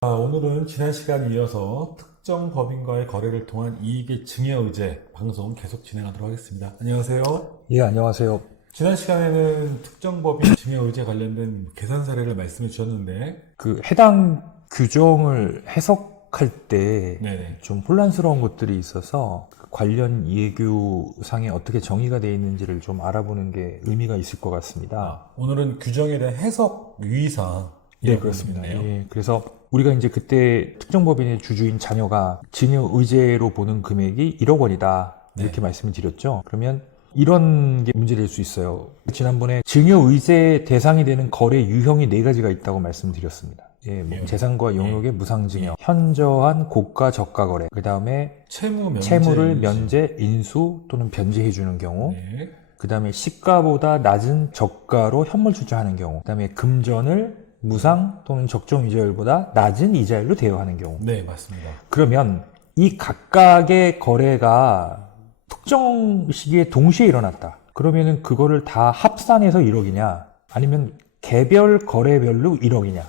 오늘은 지난 시간에 이어서 특정 법인과의 거래를 통한 이익의 증여의제 방송 계속 진행하도록 하겠습니다. 안녕하세요. 예, 안녕하세요. 지난 시간에는 특정 법인 증여의제 관련된 계산 사례를 말씀해 주셨는데 해당 규정을 해석할 때 네네. 좀 혼란스러운 것들이 있어서 관련 예규상에 어떻게 정의가 되어 있는지를 좀 알아보는 게 의미가 있을 것 같습니다. 오늘은 규정에 대한 해석 유의사항. 네, 그렇습니다. 예, 그래서 우리가 이제 그때 특정 법인의 주주인 자녀가 증여의제로 보는 금액이 1억 원이다. 이렇게 말씀을 드렸죠. 그러면 이런 게 문제될 수 있어요. 지난번에 증여의제 대상이 되는 거래 유형이 4가지가 있다고 말씀드렸습니다. 예, 재산과 영역의 무상증여, 현저한 고가 저가 거래, 그 다음에 채무를 면제, 인수 또는 변제해주는 경우, 그 다음에 시가보다 낮은 저가로 현물 출자하는 경우, 그 다음에 금전을 무상 또는 적정 이자율보다 낮은 이자율로 대여하는 경우. 네, 맞습니다. 그러면 이 각각의 거래가 특정 시기에 동시에 일어났다. 그러면은 그거를 다 합산해서 1억이냐, 아니면 개별 거래별로 1억이냐,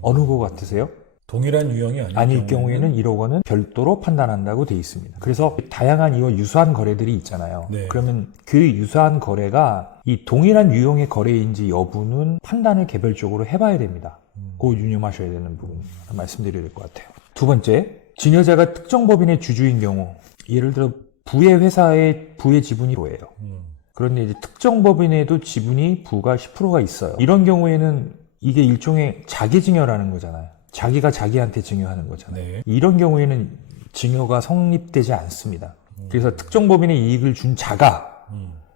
어느 거 같으세요? 동일한 유형이 아닐 경우에는 1억 원은 별도로 판단한다고 돼 있습니다. 그래서 다양한 이와 유사한 거래들이 있잖아요. 네. 그러면 그 유사한 거래가 이 동일한 유형의 거래인지 여부는 판단을 개별적으로 해봐야 됩니다. 그거 유념하셔야 되는 부분 말씀드려야 될 것 같아요. 두 번째, 증여자가 특정 법인의 주주인 경우, 예를 들어 부의 회사의 부의 지분이 10%예요. 그런데 이제 특정 법인에도 지분이 부가 10%가 있어요. 이런 경우에는 이게 일종의 자기증여라는 거잖아요. 자기가 자기한테 증여하는 거잖아요. 네. 이런 경우에는 증여가 성립되지 않습니다. 그래서 특정 법인의 이익을 준 자가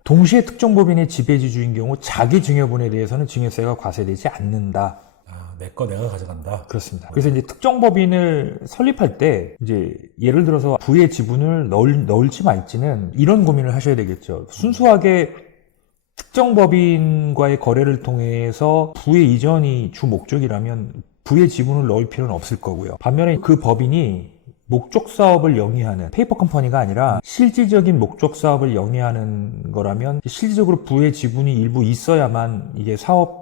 동시에 특정 법인의 지배주주인 경우 자기 증여분에 대해서는 증여세가 과세되지 않는다. 내 거 내가 가져간다. 그렇습니다. 그래서 이제 특정 법인을 설립할 때 이제 예를 들어서 부의 지분을 넣을지 말지는 이런 고민을 하셔야 되겠죠. 순수하게 특정 법인과의 거래를 통해서 부의 이전이 주 목적이라면 부의 지분을 넣을 필요는 없을 거고요. 반면에 그 법인이 목적 사업을 영위하는 페이퍼 컴퍼니가 아니라 실질적인 목적 사업을 영위하는 거라면 실질적으로 부의 지분이 일부 있어야만 이게 사업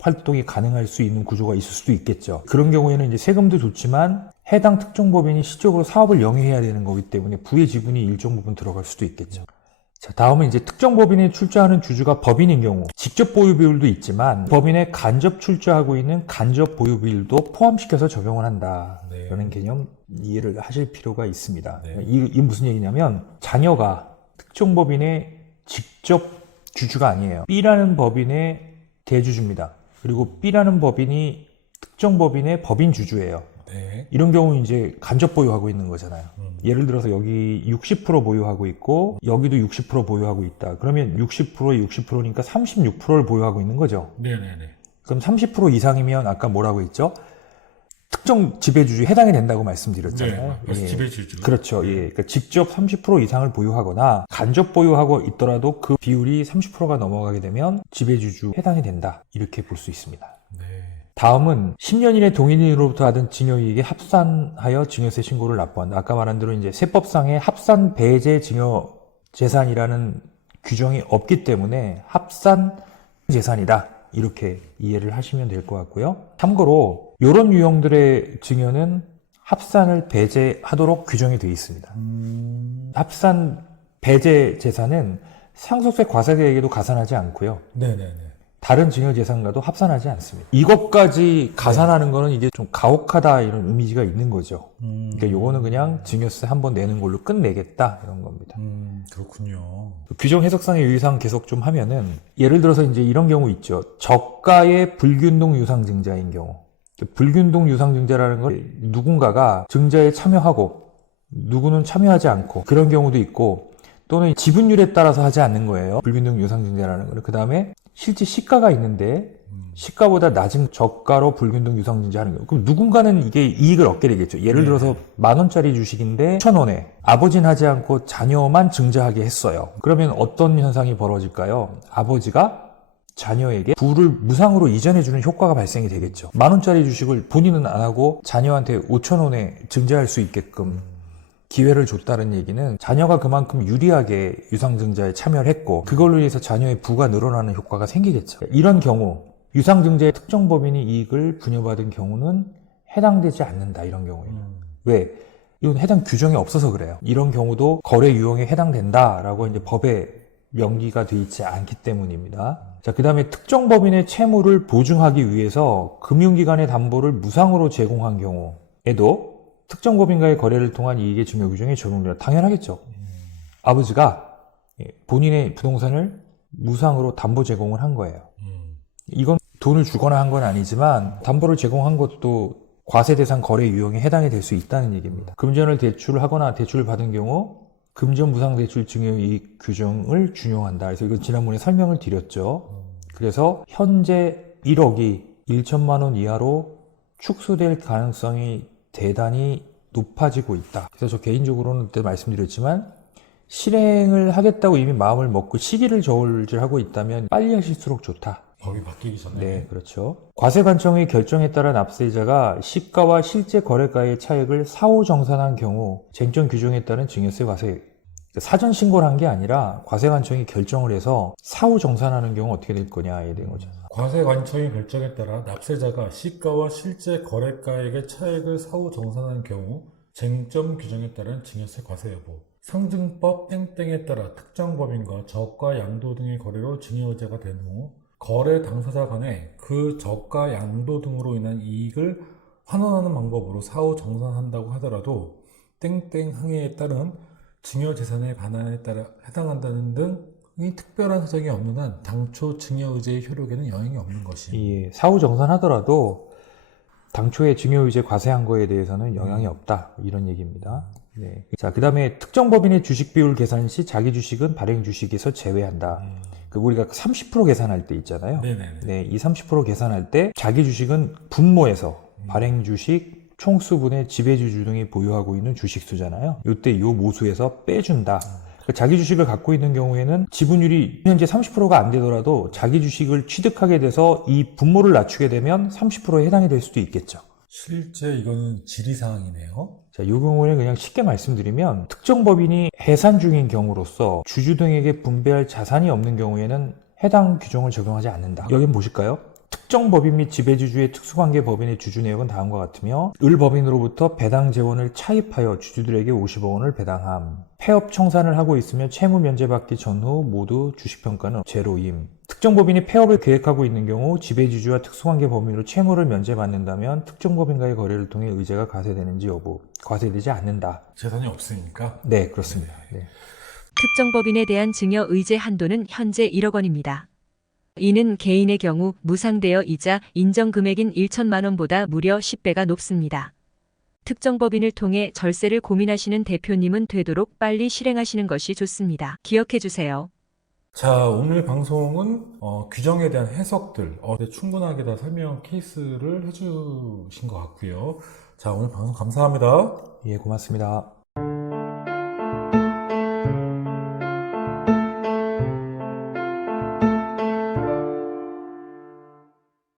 활동이 가능할 수 있는 구조가 있을 수도 있겠죠. 그런 경우에는 이제 세금도 좋지만 해당 특정 법인이 실질적으로 사업을 영위해야 되는 거기 때문에 부의 지분이 일정 부분 들어갈 수도 있겠죠. 자, 다음은 이제 특정 법인에 출자하는 주주가 법인인 경우 직접 보유 비율도 있지만 법인에 간접 출자하고 있는 간접 보유 비율도 포함시켜서 적용을 한다. 네. 라는 개념 이해를 하실 필요가 있습니다. 네. 이게 무슨 얘기냐면 자녀가 특정 법인의 직접 주주가 아니에요. B라는 법인의 대주주입니다. 그리고 B라는 법인이 특정 법인의 법인 주주예요. 네. 이런 경우 이제 간접 보유하고 있는 거잖아요. 예를 들어서 여기 60% 보유하고 있고 여기도 60% 보유하고 있다. 그러면 60%에 60%니까 36%를 보유하고 있는 거죠. 네네네. 그럼 30% 이상이면 아까 뭐라고 했죠? 특정 지배주주에 해당이 된다고 말씀드렸잖아요. 네, 그래서 지배주주. 그렇죠. 예. 그러니까 직접 30% 이상을 보유하거나 간접 보유하고 있더라도 그 비율이 30%가 넘어가게 되면 지배주주 해당이 된다. 이렇게 볼 수 있습니다. 네. 다음은 10년 이내 동인으로부터 받은 증여이익에 합산하여 증여세 신고를 납부한다. 아까 말한 대로 이제 세법상에 합산 배제 증여 재산이라는 규정이 없기 때문에 합산 재산이다. 이렇게 이해를 하시면 될 것 같고요. 참고로 이런 유형들의 증여는 합산을 배제하도록 규정이 되어 있습니다. 합산 배제 재산은 상속세 과세액에도 가산하지 않고요. 네네네. 다른 증여재산과도 합산하지 않습니다. 이것까지 가산하는 거는 이게 좀 가혹하다 이런 이미지가 있는 거죠. 그러니까 요거는 그냥 증여세 한번 내는 걸로 끝내겠다 이런 겁니다. 그렇군요. 규정 해석상의 유의사항 계속 좀 하면은 예를 들어서 이제 이런 경우 있죠. 저가의 불균등 유상증자인 경우. 불균등 유상증자라는 건 누군가가 증자에 참여하고 누구는 참여하지 않고 그런 경우도 있고 또는 지분율에 따라서 하지 않는 거예요. 불균등 유상증자라는 거는. 그 다음에 실제 시가가 있는데 시가보다 낮은 저가로 불균등 유상증자하는 거예요. 그럼 누군가는 이게 이익을 얻게 되겠죠. 예를 들어서 10,000원짜리 주식인데 1,000원에 아버지는 하지 않고 자녀만 증자하게 했어요. 그러면 어떤 현상이 벌어질까요? 아버지가 자녀에게 부를 무상으로 이전해주는 효과가 발생이 되겠죠. 10,000원짜리 주식을 본인은 안 하고 자녀한테 5,000원에 증자할 수 있게끔 기회를 줬다는 얘기는 자녀가 그만큼 유리하게 유상증자에 참여를 했고 그걸로 인해서 자녀의 부가 늘어나는 효과가 생기겠죠. 이런 경우 유상증자의 특정 법인이 이익을 분여받은 경우는 해당되지 않는다. 이런 경우에는. 왜? 이건 해당 규정이 없어서 그래요. 이런 경우도 거래 유형에 해당된다라고 이제 법에 명기가 돼 있지 않기 때문입니다. 자, 그 다음에 특정 법인의 채무를 보증하기 위해서 금융기관의 담보를 무상으로 제공한 경우에도 특정 법인과의 거래를 통한 이익의 증여 규정이 적용된다. 당연하겠죠. 아버지가 본인의 부동산을 무상으로 담보 제공을 한 거예요. 이건 돈을 주거나 한 건 아니지만 담보를 제공한 것도 과세 대상 거래 유형에 해당이 될 수 있다는 얘기입니다. 금전을 대출하거나 대출을 받은 경우 금전 무상 대출 증여 이익 규정을 준용한다. 그래서 이거 지난번에 설명을 드렸죠. 그래서 현재 1억이 1천만 원 이하로 축소될 가능성이 대단히 높아지고 있다. 그래서 저 개인적으로는 그때 말씀드렸지만 실행을 하겠다고 이미 마음을 먹고 시기를 저울질하고 있다면 빨리 하실수록 좋다. 법이 바뀌기 전에. 네, 그렇죠. 과세관청의 결정에 따라 납세자가 시가와 실제 거래가의 차액을 사후 정산한 경우 쟁점 규정에 따른 증여세 과세 사전 신고를 한 게 아니라 과세관청이 결정을 해서 사후 정산하는 경우 어떻게 될 거냐에 대한 거죠. 과세관청의 결정에 따라 납세자가 시가와 실제 거래가액의 차액을 사후 정산한 경우 쟁점 규정에 따른 증여세 과세 여부, 상증법 땡땡에 따라 특정 법인과 저가 양도 등의 거래로 증여의제가 된 후 거래 당사자 간에 그 저가 양도 등으로 인한 이익을 환원하는 방법으로 사후 정산한다고 하더라도 땡땡 항해에 따른 증여재산의 반환에 따라 해당한다는 등의 특별한 사정이 없는 한 당초 증여의제의 효력에는 영향이 없는 것이. 예, 사후 정산하더라도 당초에 증여의제 과세한 거에 대해서는 영향이 없다. 이런 얘기입니다. 네. 자, 그 다음에 특정 법인의 주식 비율 계산 시 자기 주식은 발행 주식에서 제외한다. 우리가 30% 계산할 때 있잖아요. 네네네. 네, 이 30% 계산할 때 자기 주식은 분모에서 발행 주식 총수분의 지배주주 등이 보유하고 있는 주식 수잖아요. 이때 요 모수에서 빼준다. 자기 주식을 갖고 있는 경우에는 지분율이 현재 30%가 안 되더라도 자기 주식을 취득하게 돼서 이 분모를 낮추게 되면 30%에 해당이 될 수도 있겠죠. 실제 이거는 질의사항이네요. 자, 이 경우에는 그냥 쉽게 말씀드리면 특정 법인이 해산 중인 경우로서 주주 등에게 분배할 자산이 없는 경우에는 해당 규정을 적용하지 않는다. 여기 보실까요? 특정 법인 및 지배주주의 특수관계 법인의 주주 내역은 다음과 같으며 을 법인으로부터 배당 재원을 차입하여 주주들에게 50억 원을 배당함. 폐업 청산을 하고 있으며 채무 면제받기 전후 모두 주식평가는 제로임. 특정 법인이 폐업을 계획하고 있는 경우 지배주주와 특수관계 법인으로 채무를 면제받는다면 특정 법인과의 거래를 통해 의제가 과세되는지 여부. 과세되지 않는다. 재산이 없으니까. 네, 그렇습니다. 네. 특정 법인에 대한 증여 의제 한도는 현재 1억 원입니다. 이는 개인의 경우 무상대여 이자 인정 금액인 1천만 원보다 무려 10배가 높습니다. 특정 법인을 통해 절세를 고민하시는 대표님은 되도록 빨리 실행하시는 것이 좋습니다. 기억해 주세요. 자, 오늘 방송은 규정에 대한 해석들 충분하게 다 설명 케이스를 해주신 것 같고요. 자, 오늘 방송 감사합니다. 예, 고맙습니다.